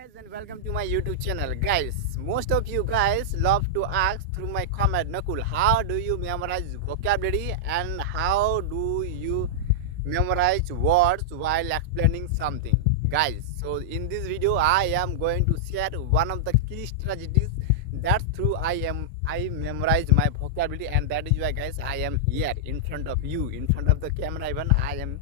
guys and welcome to my YouTube channel. Guys, most of you guys love to ask through my comment, Nakul, how do you memorize vocabulary and how do you memorize words while explaining something? Guys, so in this video I am going to share one of the key strategies that through I memorize my vocabulary, and that is why guys I am here in front of you, in front of the camera. Even I am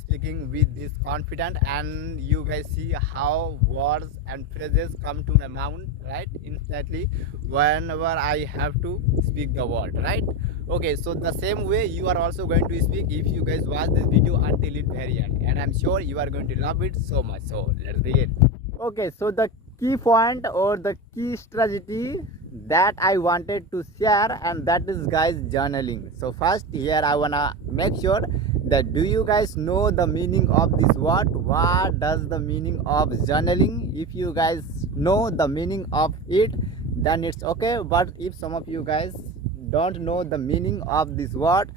speaking with this confident, and you guys see how words and phrases come to my mouth right instantly whenever I have to speak the word, right? Okay, so the same way you are also going to speak if you guys watch this video until it very end, and I'm sure you are going to love it so much. So let's begin. Okay, so the key point or the key strategy that I wanted to share, and that is guys journaling. So first here I wanna make sure that do you guys know the meaning of this word? What does the meaning of journaling? If you guys know the meaning of it, then it's okay. But if some of you guys don't know the meaning of this word,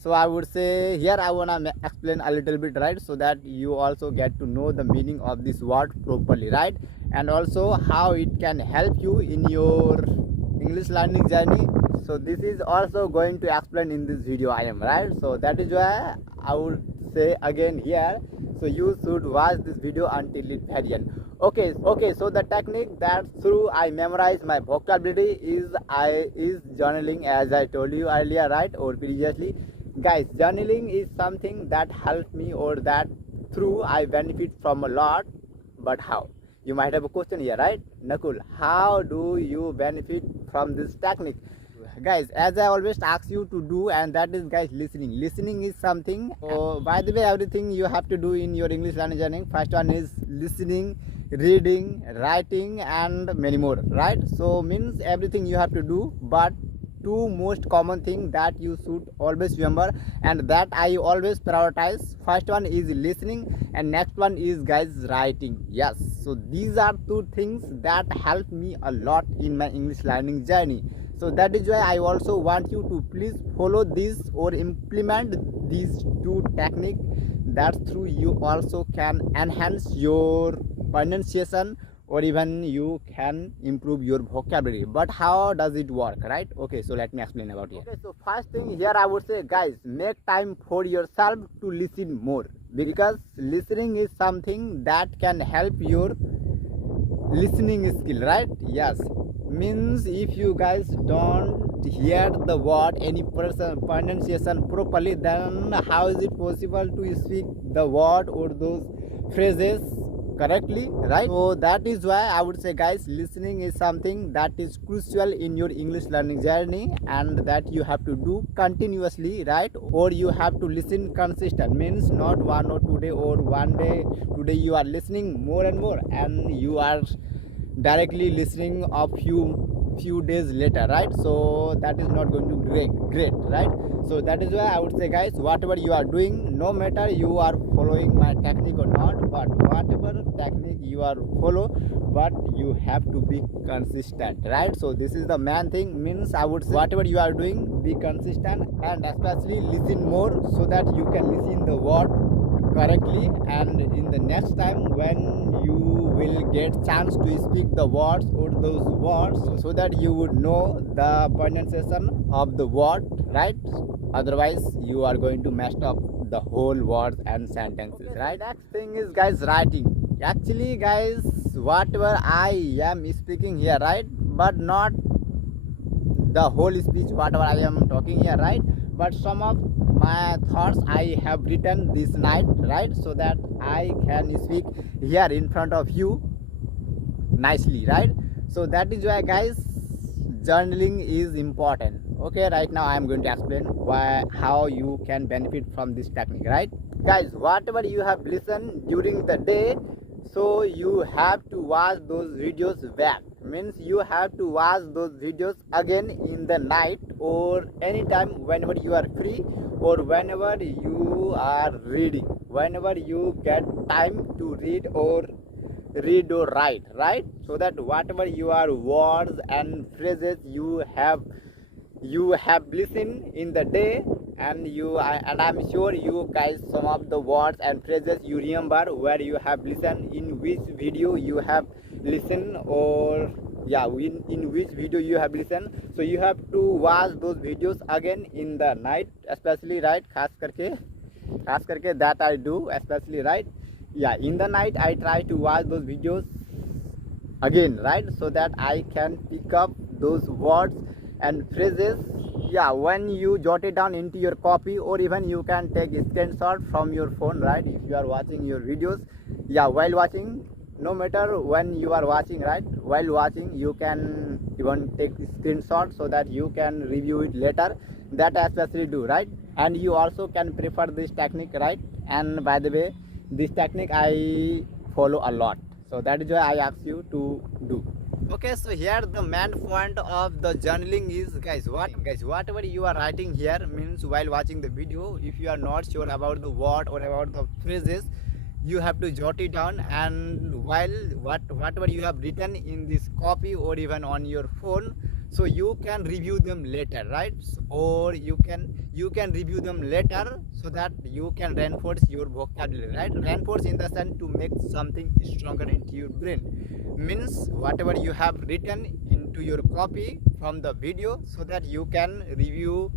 so I would say here I wanna explain a little bit, right, so that you also get to know the meaning of this word properly, right, and also how it can help you in your English learning journey. So this is also going to explain in this video I am, right? So that is why I would say again here, so you should watch this video until it very end. Okay, so the technique that through I memorize my vocabulary is journaling, as I told you earlier, right, or previously. Guys, journaling is something that helps me, or that through I benefit from a lot. But how? You might have a question here, right, Nakul, how do you benefit from this technique? Guys, as I always ask you to do, and that is guys listening is something. So by the way, everything you have to do in your English learning journey, first one is listening, reading, writing, and many more, right? So means everything you have to do, but two most common thing that you should always remember, and that I always prioritize. First one is listening, and next one is guys writing. Yes, so these are two things that help me a lot in my English learning journey. So that is why I also want you to please follow this or implement these two techniques, that through you also can enhance your pronunciation, or even you can improve your vocabulary. But how does it work, right? Okay, so let me explain about it. Okay, so first thing here I would say guys, make time for yourself to listen more, because listening is something that can help your listening skill, right? Yes, means if you guys don't hear the word any person pronunciation properly, then how is it possible to speak the word or those phrases correctly, right? So that is why I would say guys, listening is something that is crucial in your English learning journey, and that you have to do continuously, right? Or you have to listen consistent, means not 1 or 2 day, or one day today you are listening more and more, and you are directly listening a few days later, right? So that is not going to be great, right? So that is why I would say guys, whatever you are doing, no matter you are following my technique or not, but whatever technique you are follow, but you have to be consistent, right? So this is the main thing, means I would say whatever you are doing, be consistent, and especially listen more, so that you can listen the word correctly, and in the next time when you will get chance to speak the words or those words, so that you would know the pronunciation of the word, right? Otherwise you are going to mess up the whole words and sentences. Okay, right? Next thing is guys writing. Actually guys, whatever I am speaking here, right, but not the whole speech whatever I am talking here, right, but some of my thoughts I have written this night, right, so that I can speak here in front of you nicely, right? So that is why guys, journaling is important. Okay, right now I am going to explain how you can benefit from this technique, right? Guys, whatever you have listened during the day, so you have to watch those videos back, means you have to watch those videos again in the night, or anytime whenever you are free, or whenever you are reading, whenever you get time to read or write, right? So that whatever your words and phrases you have listened in the day, and I'm sure you guys some of the words and phrases you remember where you have listened, in which video you have listen, or yeah, in which video you have listened. So you have to watch those videos again in the night, especially, right? खास करके that I do, especially, right? Yeah, in the night I try to watch those videos again, right? So that I can pick up those words and phrases. Yeah, when you jot it down into your copy, or even you can take a screenshot from your phone, right? If you are watching your videos, yeah, while watching, no matter when you are watching, right? While watching, you can even take screenshot so that you can review it later. That I especially do, right? And you also can prefer this technique, right? And by the way, this technique I follow a lot, so that is why I ask you to do. Okay, so here the main point of the journaling is, guys, whatever you are writing here means while watching the video, if you are not sure about the word or about the phrases, you have to jot it down, and while whatever you have written in this copy or even on your phone, so you can review them later, right? Or you can review them later, so that you can reinforce your vocabulary, right? Reinforce in the sense to make something stronger into your brain, means whatever you have written into your copy from the video, so that you can review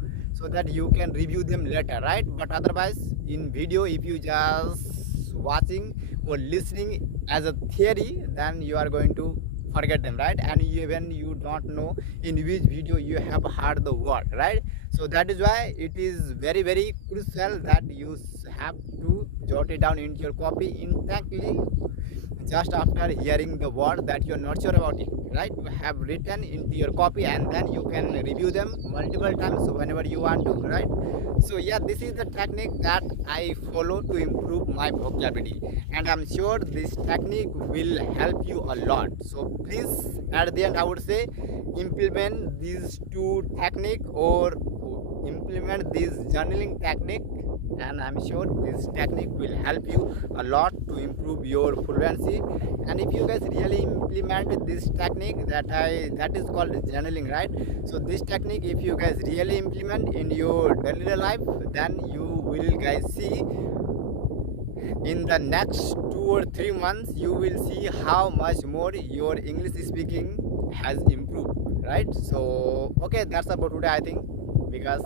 them later, right? But otherwise, in video, if you just watching or listening as a theory, then you are going to forget them, right? And even you don't know in which video you have heard the word, right? So that is why it is very, very crucial that you have to jot it down into your copy instantly, just after hearing the word that you are not sure about it, right? You have written into your copy, and then you can review them multiple times whenever you want to, right? So yeah, this is the technique that I follow to improve my vocabulary, and I'm sure this technique will help you a lot. So please, at the end, I would say, implement these two technique, or implement this journaling technique, and I'm sure this technique will help you a lot to improve your fluency. And if you guys really implement this technique that is called journaling, right? So this technique, if you guys really implement in your daily life, then you will guys see in the next 2 or 3 months, you will see how much more your English speaking has improved, right? So okay, that's about today, I think, because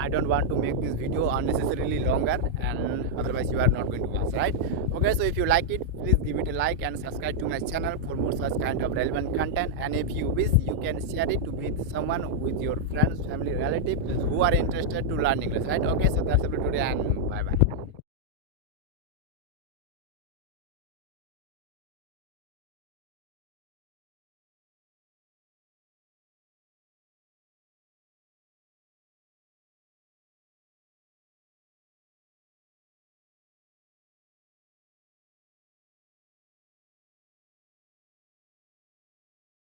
I don't want to make this video unnecessarily longer, and otherwise you are not going to watch, right? Okay, so if you like it, please give it a like and subscribe to my channel for more such kind of relevant content. And if you wish, you can share it with someone, with your friends, family, relatives who are interested to learn English, right? Okay, so that's about today, and bye bye.